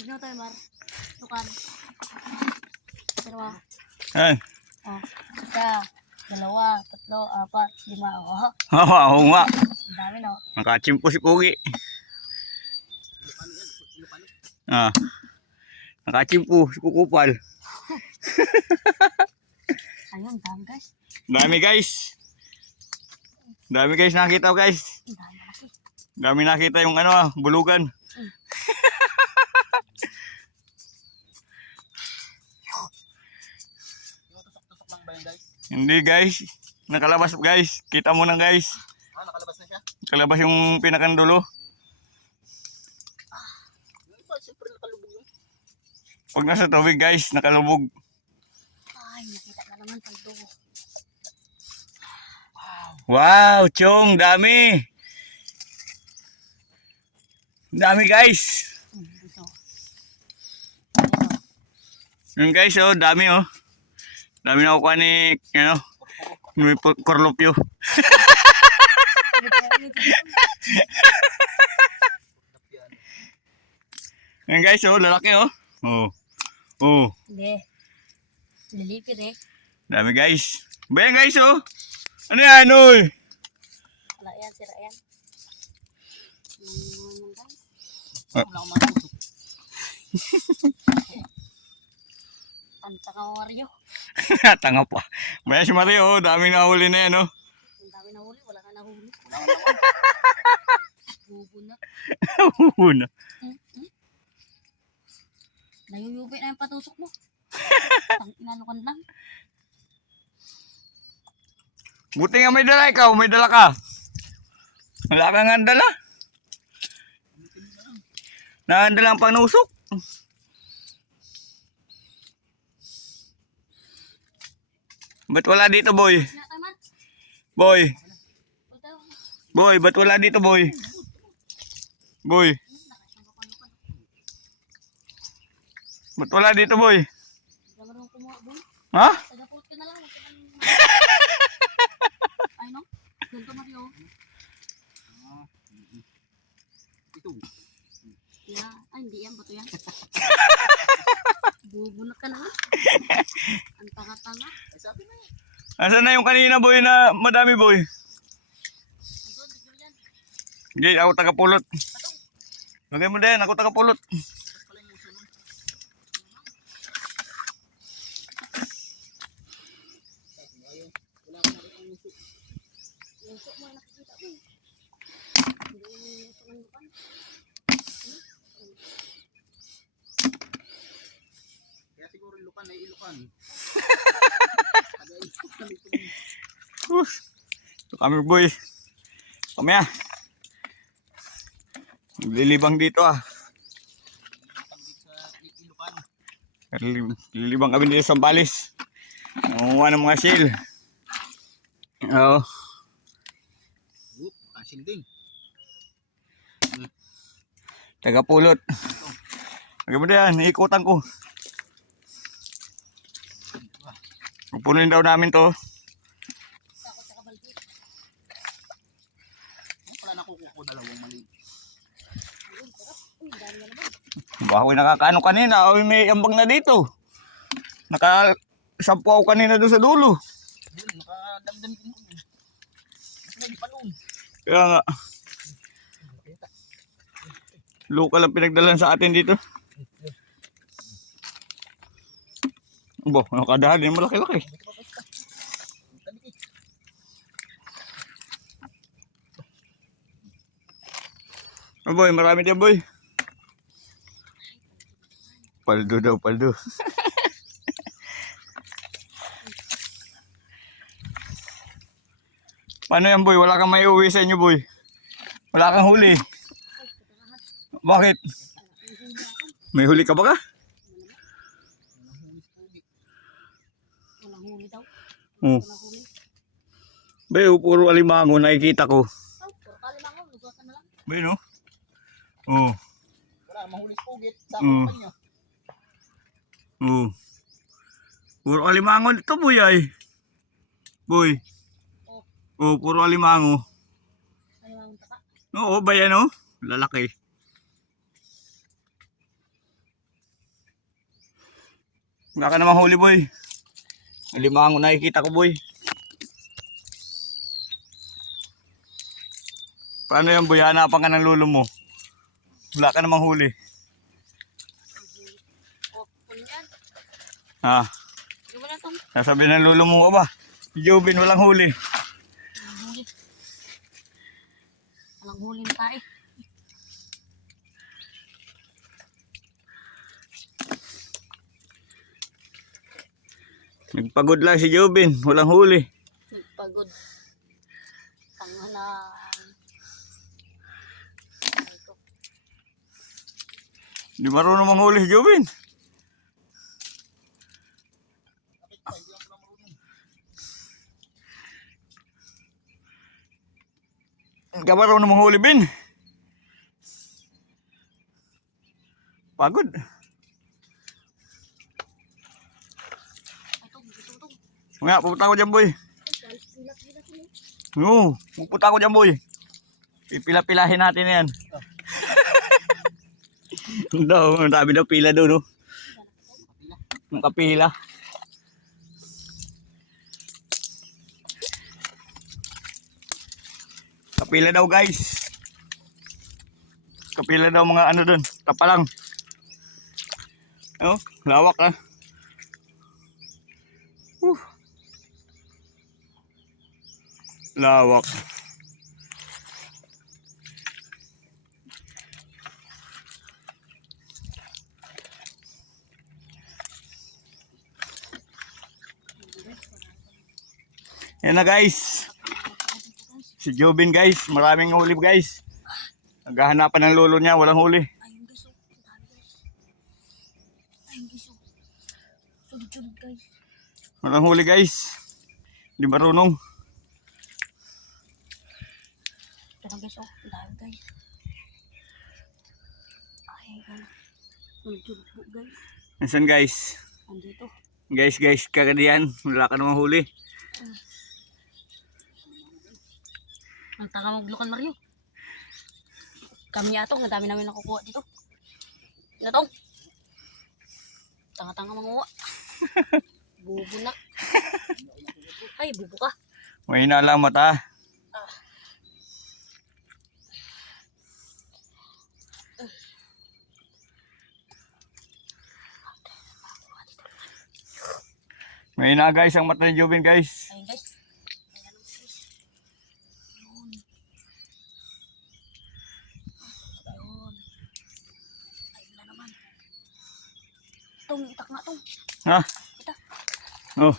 Tignan tayo, Mar. Tukan. Dalawa. Ay. Oh. Isa, dalawa, tatlo, apat, lima. Oh. Oo nga. Ang dami na. Nakachimpo si Pugi. Ah. Nakachimpo si Kukupal. Ayun, dami guys. Dami guys. Dami guys nakita ko guys. Ang dami kasi. Dami nakita yung ano bulugan. Tusok-tusok lang ba yun guys? Hindi guys. Nakalabas guys. Kita mo na guys. Ah, nakalabas na siya? Nakalabas yung pinakandulo. Yung iba, siyempre nakalubog yun. Pag nasa tubig guys, nakalubog. Ay, nakita ka naman paldo. Wow, Chong, dami. Dami guys. Dito. Yun guys, oh, dami oh. Dami na kukuha ni, may korlopyo. Yun guys, oh, lalaki oh. Oh. Oh, Hindi. Lilipit eh. dami guys. Bayan guys, oh. Ano yan, oy? Wala yan, sira yan. Guys. Ah. Wala akong matusok. Tanta ka, Mario. Tanga pa. Bayan si Mario, oh, daming nahuli na yan, oh. Ang dami nahuli, wala ka nahuli. Bubunot. Una. Nayuyubi na yung patusok mo. Ang inalukan lang. Buti nga may dala ikaw, may dala ka. Wala kang ang dala. Naandala ang panusok. Ba't wala dito, boy? Nakaman. Boy, Punta. boy, ba't wala dito, boy? Boy, ba't wala dito, boy? Hindi ka marunong kumuha, boy. Ha? Tagapulot ka na lang. Ay, no? Ganito, Mario. Ito. Yeah. Ay, hindi yan. Bato yan. Bubunot ka na. Ang tanga-tanga. Ay, sabi na yun. Asan na yung kanina, boy, na madami, boy? Andun, tignan yan. Hindi, ako tagapulot. Lagay mo din, ako tagapulot. Pala yung uso nun. Wala akong nakita ang uso. Usok mo, nakikita mo. Hindi yung usok ng lupan. Kaya siguro ilukan ay ilukan. Aga ilukan ito. Ito kami, boy. Kami ah. Lilibang dito ah. Ilukan dito sa ilukan. Lilibang kami dito sa Balis. Nangunguha ng mga seal. Oo. Whoop, asin din. Tagapulot. Lagay mo din, iikutan ko. Pupunin daw namin to. Takot sa kabalbit. Wala na kukuko dalawang mali. Ayun, sarap. Uy, dami na naman. Baka ako'y nakakaano kanina. Ako'y may ambang na dito. Nakasampu ako kanina doon sa dulo. Yun, nakadamdam ko mo. Mas may di pa noon. Kaya nga. Local ang pinagdalan sa atin dito. Bo, nakadahan din malaki-laki. Oh boy, marami din boy. Paldo daw, paldo. Paano yan boy? Wala kang may uwi sa inyo boy. Wala kang huli. Bakit? May huli ka ba ka? Walang huli daw. Oh. Walang huli. Bayo, puro alimango nakikita ko. Oh, puro kalimango. Lugasan na lang. Bayo no? Oh. Wala, mahuli sa pugit. Sa Mm. ako niyo. Oh. Puro alimango dito boy ay. Boy. Oh, puro alimango. Kalimangong taka. Oo, ba yan oh? Lalaki. Wala ka namang huli, boy. Limango nakikita ko, boy. Paano yan, boy? Hanapan ka ng lulo mo. Wala ka namang huli. O, kunin yan. Ha? Di ba na itong Sasabi ng lulo mo ka ba? Si Jobin, walang huli. huli? Walang huli na tayo. Nagpagod lang si Jobin, walang huli. Nagpagod. Panghanan. Ito. Di marunong manghuli si Jobin. Hindi ka marunong manghuli, Bin. Pagod. Ito. Nga, pupunta ako dyan, boy. Pilak-pilak sila. Oo, pupunta ako dyan, boy. Pipila-pilahin natin yan. Daw, ang dami daw pila doon, no? Ang kapila. Kapila daw, guys. Kapila daw mga ano doon. Tapalang. Oh, lawak ah. Lawak. Yan na, guys. Si Jobin, guys. Maraming huli, guys. Naghahanapan ng lolo niya. Walang huli. Ayun guys, oh. Ang dami guys. Ayun guys, oh. Sunod-sunod guys. Walang huli, guys. Hindi marunong. Ito na guys, oh. Ang dami guys. Ayun. Sunod-sunod po guys. Nasaan, guys? Andito. Guys, kagadiyan. Wala ka namang huli. Ang tanga maglukan Mario. Kami yato, ang dami namin nakukuha dito. Natong. Tanga-tanga manguha. Bubunak. Ay, bubo ka. May hinalamat, ha? May hina, guys, ang mata ni Jobin, guys. Ayun guys. Ayan naman guys. Yun. Yun. Ayun na naman. Tong, itak nga tong. Ha? Itak. Oh.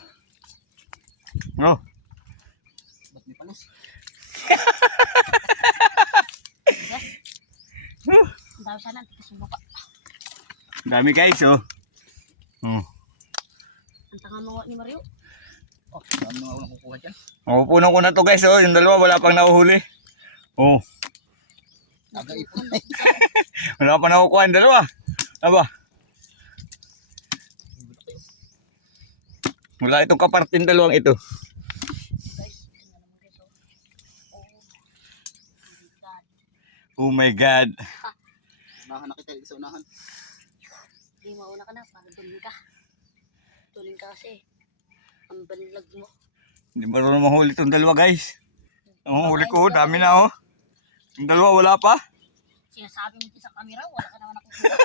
Oh. Ba't may panis? Yes. Ang dami sana, tikas yung baka. Dami, guys, oh. Oh. Ang tanga mawa ni Mario. Oh, dami mga unang kukuha dyan. Oh, puno ko na to, guys, oh. Yung dalawa, wala pang nahuhuli. Oh. Nagaipon. Wala pa nakukuha yung dalawa. Aba. Wala itong kapartin dalawang ito. Guys, ito na naman guys. Oh my God. Unahan na kita sa unahan. Hindi mauna ka na, para tuling ka. Tuling ka kasi. Ang banlag mo. Hindi marunong mahuli itong dalawa, guys. Ang huli ko, dami na, oh. Yung dalawa, wala pa. Sinasabi mo sa camera, wala ka naman nakukuha.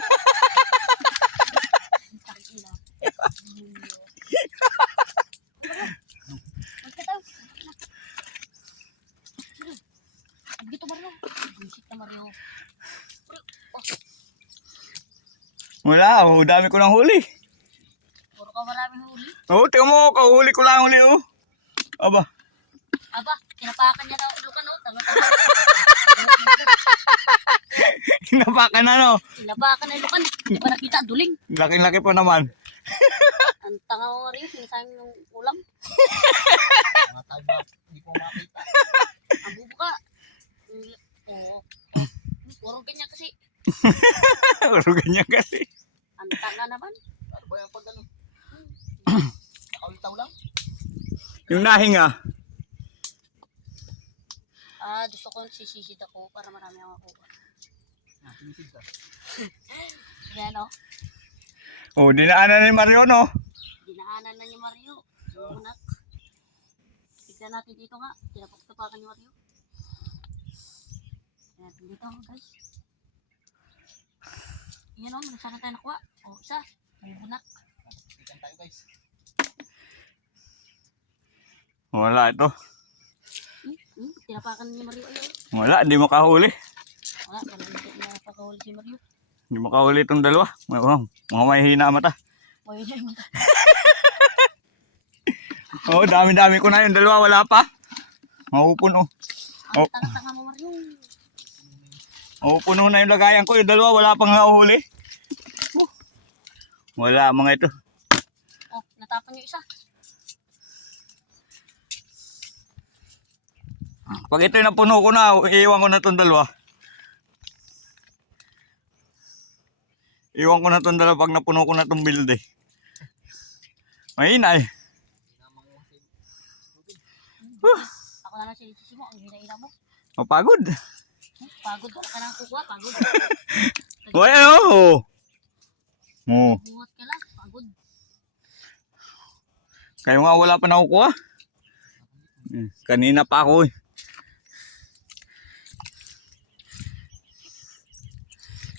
Ang takina. Magkataw. Dito Mario. Bullshit na Mario. Wala, oh. Dami ko ng huli. Puro ka maraming huli. Oh, tingnan mo, kahuli ko lang huli, oh. Aba. Aba, tinapakan niya na ulo ka no. Tanga-tanga. Hinapakan na, no. Tinapakan na ilukan. Hindi pa nakita, duling. Laki-laki pa naman. Ang tanga mo Mario, sinasabi ng ulam. Mga taba, hindi ko makita. Ang bubo ka. Oo. Puro ganyan kasi. Puro ganyan kasi. Ang tanga naman. Ano ba yung pag ano? Nakaulitaw lang? Yung nahinga. Gusto ko sisisid ako para marami akong makuha. Sinisid ka. Yan o. Oh, dinaanan ni Mario, no? Dinaanan na ni Mario. Bunak. Tignan natin dito nga. Tinapak-tapakan ni Mario. Tignan natin dito guys. Yan o, sana tayo nakuha. O, isa. Bunak. Ikan tayo guys. Wala ito. Tinapakan ni Mario. Ayun. Wala, hindi makahuli. Wala, panalitik na pakahuli si Mario. Hindi makahuli itong dalawa. Mga mahihina ang mata. Wala na yung mata. Oo, dami-dami ko na yung dalawa. Wala pa. Maupuno. Ang tanga-tanga mo Mario. Maupuno na yung lagayan ko. Yung dalawa, wala pang nahuli. Wala mga ito. Oh, natapan yung isa. Pag ito yung napuno ko na, iiwan ko na itong dalawa. Iwan ko na itong dalawa pag napuno ko na itong bilde. Mahina eh. Ako na lang sinisisi mo. Ang hina-hina mo. Mapagod. Pagod ka. Wala ka nang kukuha. Pagod. Uy, ano? Oh. Buhat ka lang. Pagod. Kayo nga wala pa nakukuha. Kanina pa ako eh.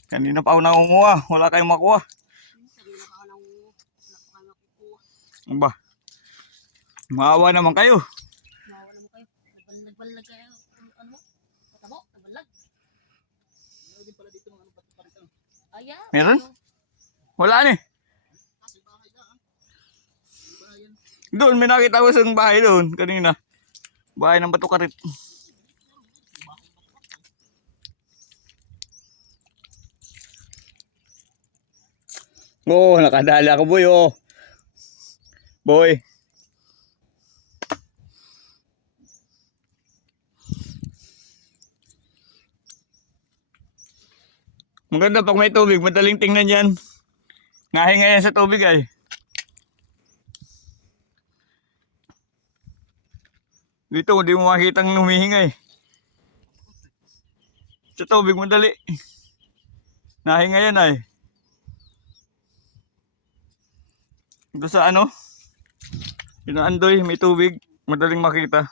Kanina pa ako nakunguha. Wala kayong makuha. Sabi na ako nang nakukuha. Ano ba? Maawa naman kayo. Mawawa naman kayo. Nagbalag kayo. Ano mo? Patabo? Nagbalag? Meron din pala dito mga ano pati ano. Ayan. Meron? Wala ni. Sa bahay na ah. Sa bahay yan. Doon, may nakita ko sa bahay doon kanina. Bahay ng Bato Karit. Oh, nakadali ako boy oh. Boy. Maganda pag may tubig, madaling tingnan yan. Ngahinga yan sa tubig ay. Dito, hindi mo makikitang humihinga eh. Sa tubig, madali. Nahinga yan ay. Ito sa ano? Pinaandoy, may tubig. Madaling makita.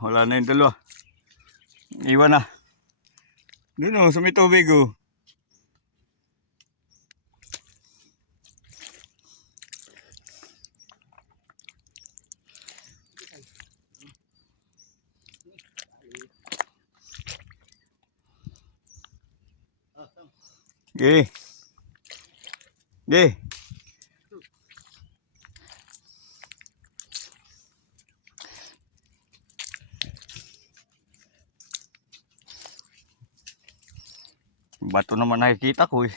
Wala na yung dalawa. Iwan na. Doon o, sa may tubig o. Okay. Okay. Bato naman nakikita ko eh.